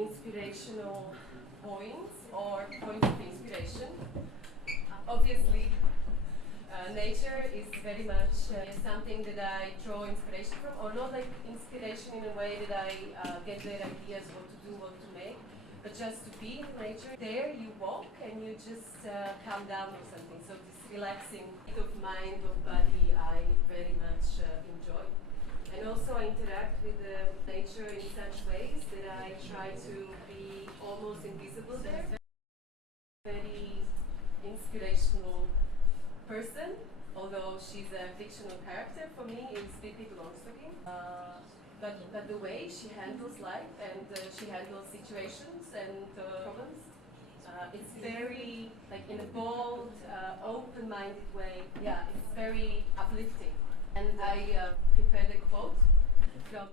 inspirational points or points of inspiration. Obviously, nature is very much something that I draw inspiration from, or not like inspiration in a way that I get their ideas what to do, what to make, but just to be in nature. There you walk and you just calm down or something. So this relaxing state of mind, of body, I very much enjoy. And also I interact with nature in such ways that I try to be almost invisible there. Very inspirational person, although she's a fictional character for me, is Pippi Longstocking. But the way she handles life and she handles situations and problems, it's very, like in a bold, open-minded way. Yeah, it's very uplifting. And I prepared a quote from,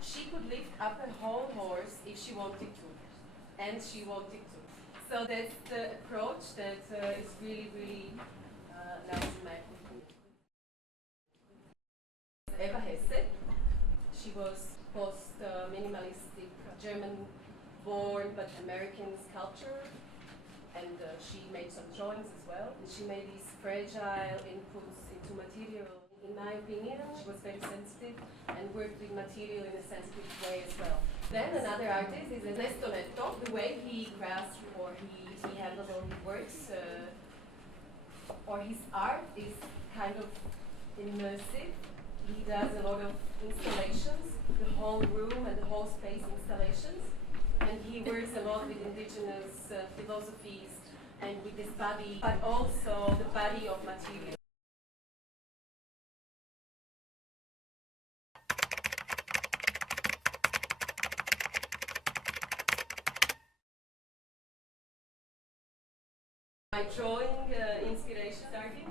she could lift up a whole horse if she wanted to, and she wanted to. So that's the approach that is really, really nice to make with me. Eva Hesse, she was post-minimalistic German-born but American sculptor, and she made some drawings as well. And she made these fragile inputs into material. In my opinion, she was very sensitive and worked with material in a sensitive way as well. Then another artist is Ernesto Neto. The way he crafts or he handles all his works or his art is kind of immersive. He does a lot of installations, the whole room and the whole space installations. And he works a lot with indigenous philosophies and with this body, but also the body of material. My drawing inspiration started,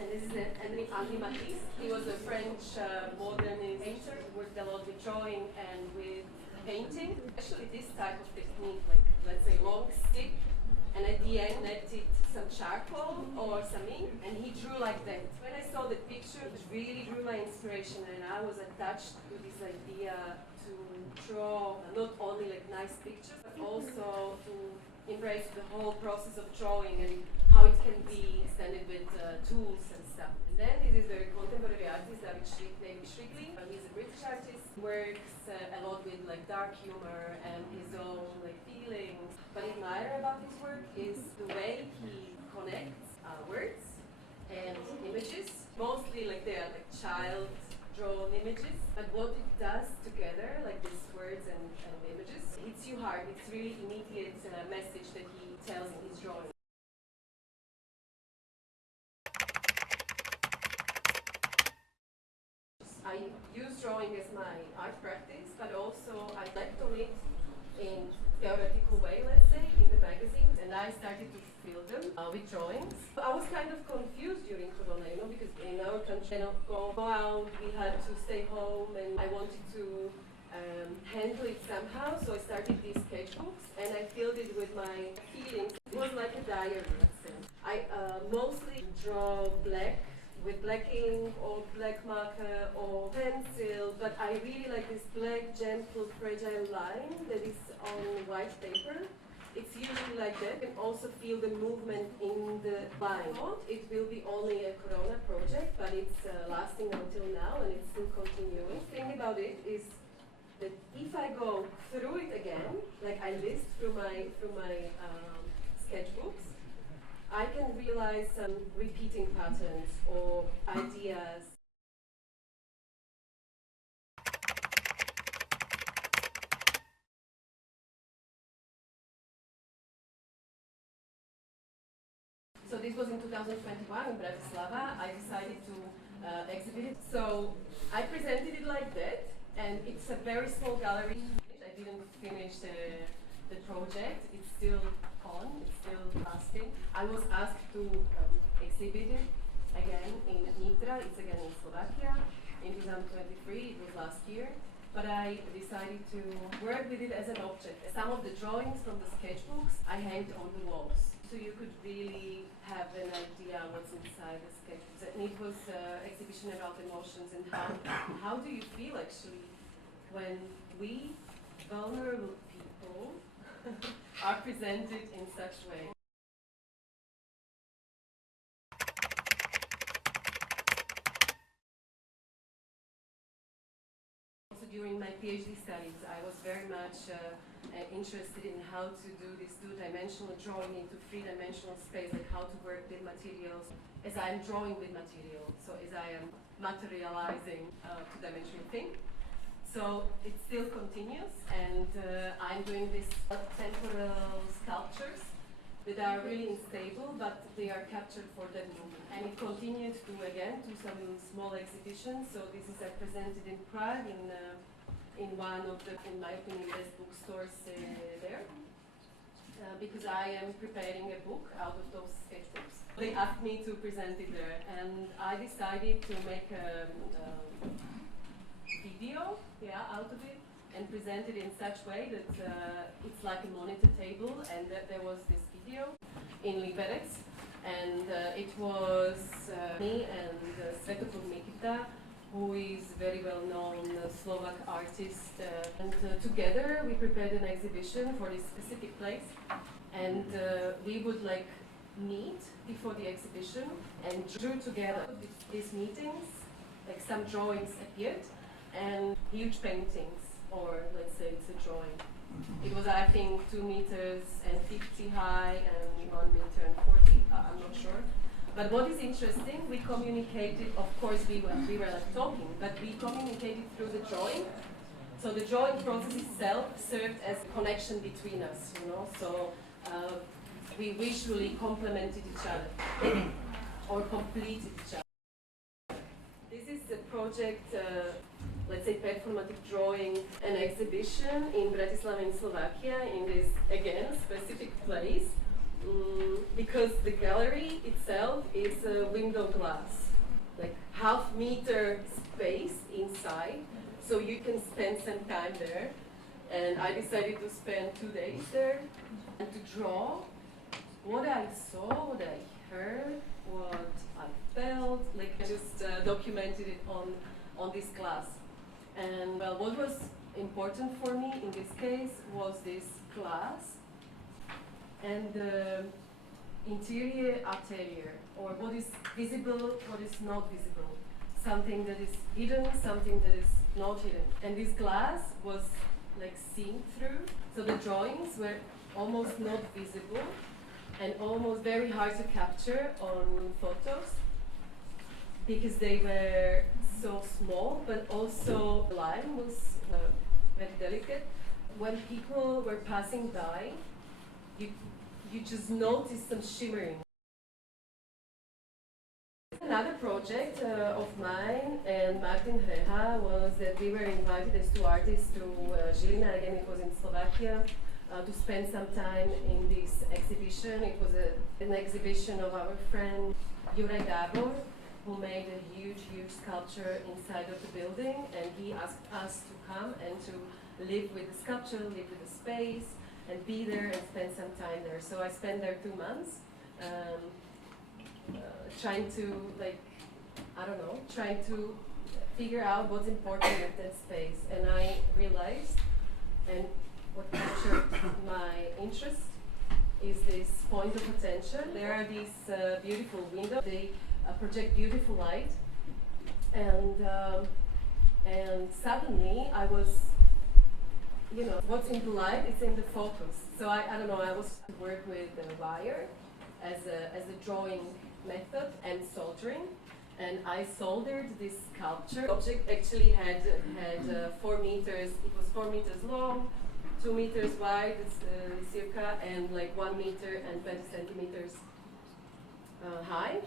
and this is Henri Matisse. He was a French modernist painter, worked a lot with drawing and with painting. Actually this type of technique, like let's say long stick, and at the end netted some charcoal or some ink, and he drew like that. When I saw the picture, it really drew my inspiration, and I was attached to this idea to draw not only like nice pictures, but also to embrace the whole process of drawing and how it can be extended with tools and stuff. And then this is the contemporary artist, David Strickling. He's a British artist, works a lot with like dark humor and his own like feelings. What I admire about his work is the way he connects words and images. Mostly like they are like child drawn images, but what it does together, like these words and images, hits you hard. It's really immediate message that he tells in his drawing. I use drawing as my art practice, but also I left on it in theoretical way, let's say, in the magazines, and I started to fill them with drawings. I was kind of confused during Corona, you know, because in our country, they don't go out, we had to stay home, and I wanted to handle it somehow, so I started these sketchbooks, and I filled it with my feelings. It was like a diary, let's say. I mostly draw black, with black ink or black marker or pencil, but I really like this black, gentle, fragile line that is on white paper. It's usually like that. You can also feel the movement in the line. It will be only a Corona project, but it's lasting until now and it's still continuing. The thing about it is that if I go through it again, like I list through my sketchbooks, I can realize some repeating patterns or ideas. So this was in 2021 in Bratislava. I decided to exhibit it. So I presented it like that, and it's a very small gallery. I didn't finish the project. It's still on, it's still lasting. I was asked to exhibit it again in Nitra, it's again in Slovakia, in 2023, it was last year. But I decided to work with it as an object. Some of the drawings from the sketchbooks I hanged on the walls. So you could really have an idea what's inside the sketchbooks. And it was an exhibition about emotions and how do you feel actually when we vulnerable people are presented in such way. Also during my PhD studies, I was very much interested in how to do this two-dimensional drawing into three-dimensional space, like how to work with materials as I am drawing with material, so as I am materializing two-dimensional thing. So it still continues, and I'm doing these temporal sculptures that are really unstable, but they are captured for that movement. And it continued to some small exhibitions. So this is presented in Prague in one of the, in my opinion, best bookstores there. Because I am preparing a book out of those sketchbooks. They asked me to present it there, and I decided to make a video out of it and present it in such way that it's like a monitor table, and that there was this video in Liberec, and it was me and Svetopod Mikita, who is very well-known Slovak artist, and together we prepared an exhibition for this specific place, and we would like meet before the exhibition and drew together these meetings, like some drawings appeared, and huge paintings, or let's say it's a drawing. It was, I think, 2 meters and 50 high and 1 meter and 40, I'm not sure. But what is interesting, we communicated, of course we were like talking, but we communicated through the drawing. So the drawing process itself served as a connection between us, you know, so we visually complemented each other, or completed each other. This is the project, let's say, performative drawing, an exhibition in Bratislava in Slovakia, in this, again, specific place, because the gallery itself is a window glass, like half-meter space inside, so you can spend some time there. And I decided to spend 2 days there and to draw what I saw, what I heard, what I felt, like I just documented it on this glass. And well, what was important for me in this case was this glass and the interior exterior, or what is visible, what is not visible, something that is hidden, something that is not hidden. And this glass was like seen through, so the drawings were almost not visible and almost very hard to capture on photos because they were so small, but also the line was very delicate. When people were passing by, you just noticed some shimmering. Another project of mine and Martin Hreha was that we were invited as 2 artists to Žilina, again it was in Slovakia, to spend some time in this exhibition. It was an exhibition of our friend Juraj Gabor, who made a huge sculpture inside of the building, and he asked us to come and to live with the sculpture, live with the space, and be there and spend some time there. So I spent there 2 months. Trying to, like, I don't know, trying to figure out what's important in that space. And I realized, and what captured my interest is this point of attention. There are these beautiful windows. They project beautiful light. And suddenly I was, you know, what's in the light, it's in the focus. So I don't know, I was to work with wire as a drawing method and soldering, and I soldered this sculpture. The object actually had 4 meters. It was 4 meters long, 2 meters wide, circa, and like 1 meter and 20 centimeters high.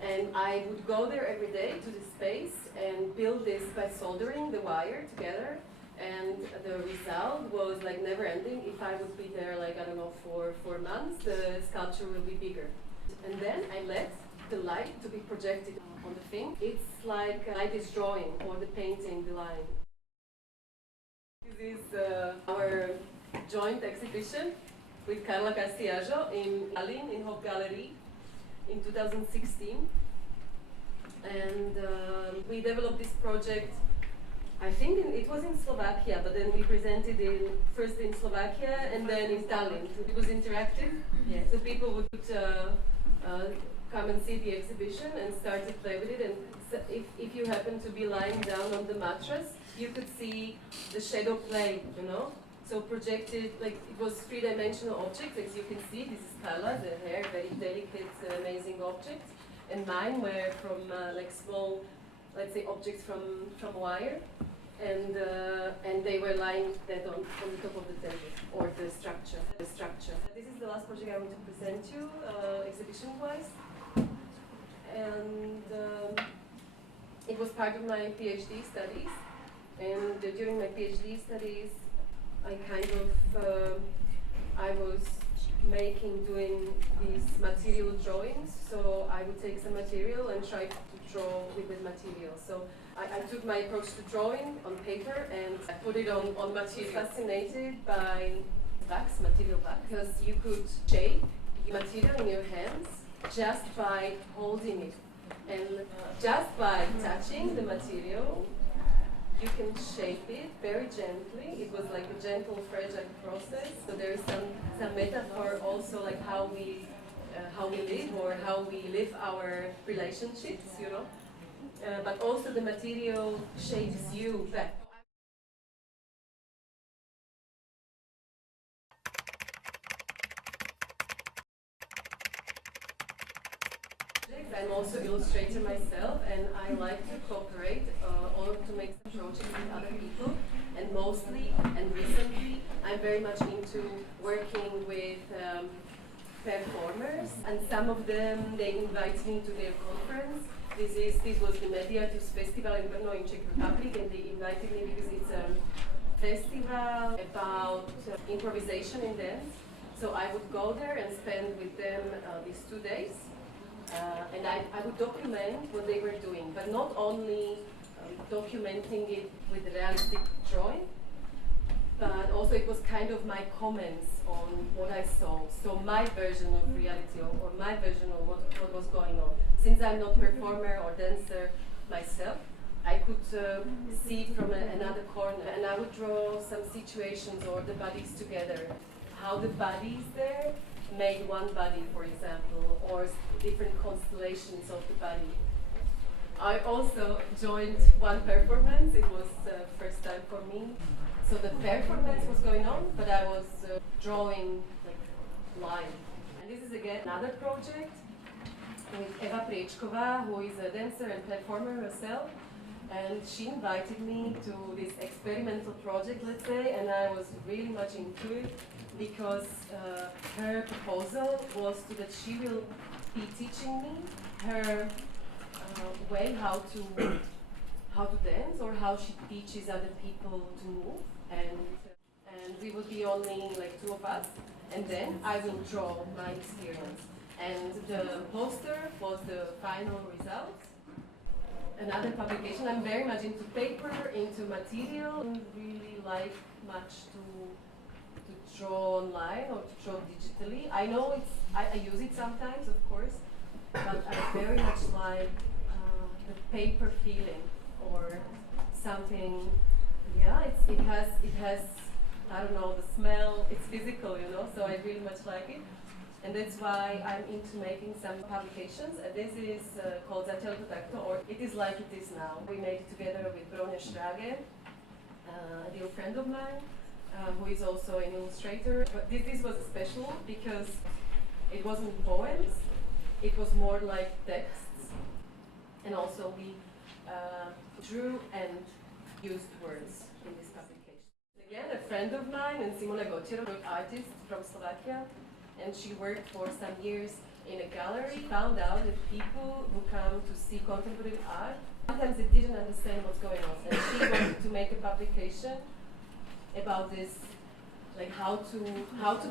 And I would go there every day to the space and build this by soldering the wire together. And the result was like never ending. If I would be there, like, I don't know, for 4 months, the sculpture will be bigger. And then I let the light to be projected on the thing. It's like light is drawing, or the painting, the line. This is our joint exhibition with Carla Castiajo in Alin, in Hope Gallery, in 2016. And we developed this project, I think it was in Slovakia, but then we presented first in Slovakia and then in Tallinn. It was interactive, so people would come and see the exhibition and start to play with it. And so if you happen to be lying down on the mattress, you could see the shadow play, you know? So projected, like it was three-dimensional objects, as you can see. This is Kala, the hair, very delicate, amazing objects. And mine were from like small, let's say, objects from wire. And they were lying dead on the top of the table, or the structure. This is the last project I want to present you, exhibition-wise. And it was part of my PhD studies. And during my PhD studies, I was doing these material drawings. So I would take some material and try to draw with the material. So I took my approach to drawing on paper and I put it on material. Fascinated by material wax, because you could shape material in your hands just by holding it. And just by touching the material, you can shape it very gently. It was like a gentle, fragile process. So there is some metaphor also, like how we live or how we live our relationships, you know. But also the material shapes you back. I'm also an illustrator myself, and I like to cooperate or to make some projects with other people. And mostly and recently, I'm very much into working with performers, and some of them they invite me to their conference. This was the Mediatus Festival in Brno in Czech Republic, and they invited me because it's a festival about improvisation in dance. So I would go there and spend with them these 2 days. And I would document what they were doing, but not only documenting it with realistic drawing, but also it was kind of my comments on what I saw. So my version of reality, or my version of what was going on. Since I'm not performer or dancer myself, I could see it from another corner, and I would draw some situations or the bodies together. How the bodies there made one body, for example, or different constellations of the body. I also joined one performance. It was the first time for me. So the performance was going on, but I was drawing like live. And this is again another project with Eva Priečková, who is a dancer and performer herself. And she invited me to this experimental project, let's say, and I was really much into it because her proposal was that she will be teaching me her way how to dance, or how she teaches other people to move, and we will be only like 2 of us, and then I will draw my experience, and the poster was the final result. Another publication. I'm very much into paper, into material. I don't really like much to draw online or to draw digitally. I know I use it sometimes, of course, but I very much like the paper feeling or something. Yeah, it has I don't know, the smell. It's physical, you know. So I really much like it. And that's why I'm into making some publications. This is called Zatiaľ to takto, or it is like it is now. We made it together with Brone Strage, a dear friend of mine, who is also an illustrator. But this was special because it wasn't poems, it was more like texts. And also we drew and used words in this publication. Again, a friend of mine, and Simona Gotiro, an artist from Slovakia, and she worked for some years in a gallery, found out that people who come to see contemporary art, sometimes they didn't understand what's going on. And she wanted to make a publication about this, like how to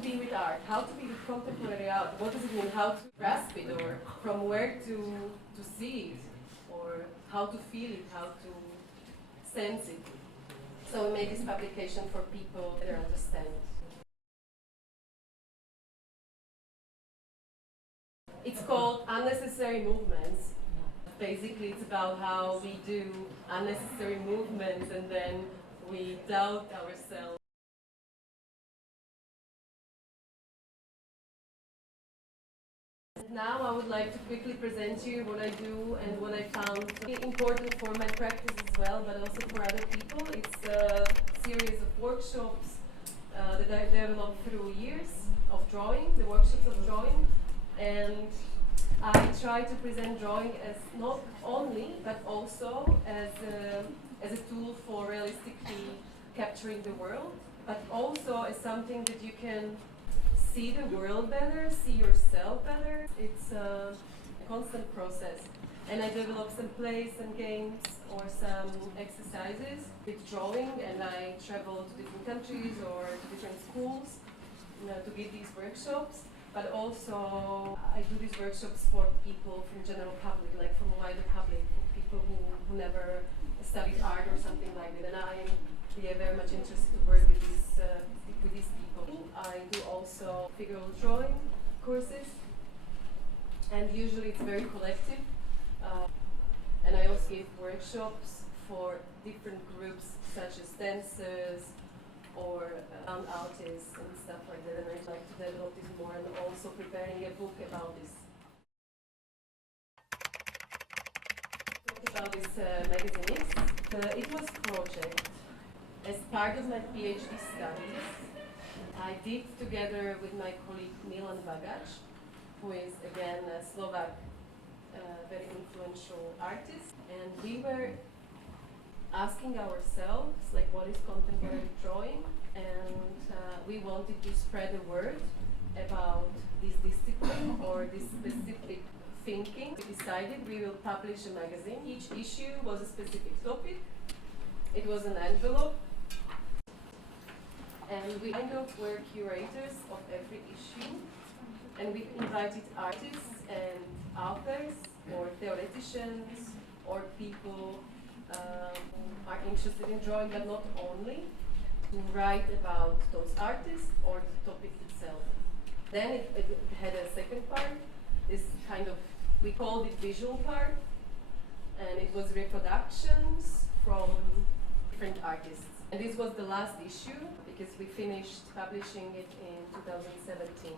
be with art, how to be with contemporary art. What does it mean? How to grasp it, or from where to see it, or how to feel it, how to sense it. So we made this publication for people to better understand. It's called Unnecessary Movements, Basically, it's about how we do unnecessary movements and then we doubt ourselves. Now I would like to quickly present you what I do and what I found important for my practice as well, but also for other people. It's a series of workshops that I developed through years of drawing, the workshops of drawing, and I try to present drawing as not only, but also as a tool for realistically capturing the world, but also as something that you can see the world better, see yourself better. It's a constant process. And I develop some plays, some games, or some exercises with drawing, and I travel to different countries or to different schools to give these workshops. But also I do these workshops for people from general public, like from a wider public, people who never studied art or something like that. And I am very much interested to work with these people. I do also figural drawing courses, and usually it's very collective. And I also give workshops for different groups such as dancers or artists and stuff like that. And I'd like to develop this more, and also preparing a book about this. About this magazine, it was a project as part of my PhD studies. I did together with my colleague Milan Vagac, who is again a Slovak, very influential artist, and we were asking ourselves, like, what is contemporary drawing, and we wanted to spread the word about this discipline or this specific thinking. We decided we will publish a magazine. Each issue was a specific topic. It was an envelope, and we kind of were curators of every issue, and we invited artists and authors or theoreticians or people who are interested in drawing, but not only, to write about those artists or the topic itself. Then it had a second part, this kind of, we called it visual part, and it was reproductions from different artists. And this was the last issue because we finished publishing it in 2017.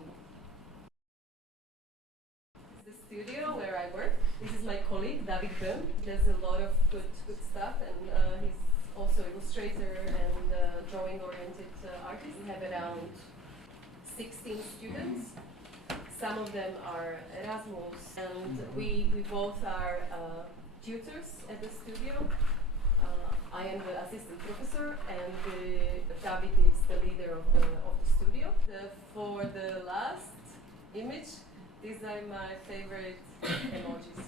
The studio where I work. This is my colleague David Böhm. There's a lot of good stuff, and he's also illustrator and drawing-oriented artist. We have around 16 students. Some of them are Erasmus, and we both are tutors at the studio. I am the assistant professor, and David is the leader of the studio. For the last image, these are my favorite emojis.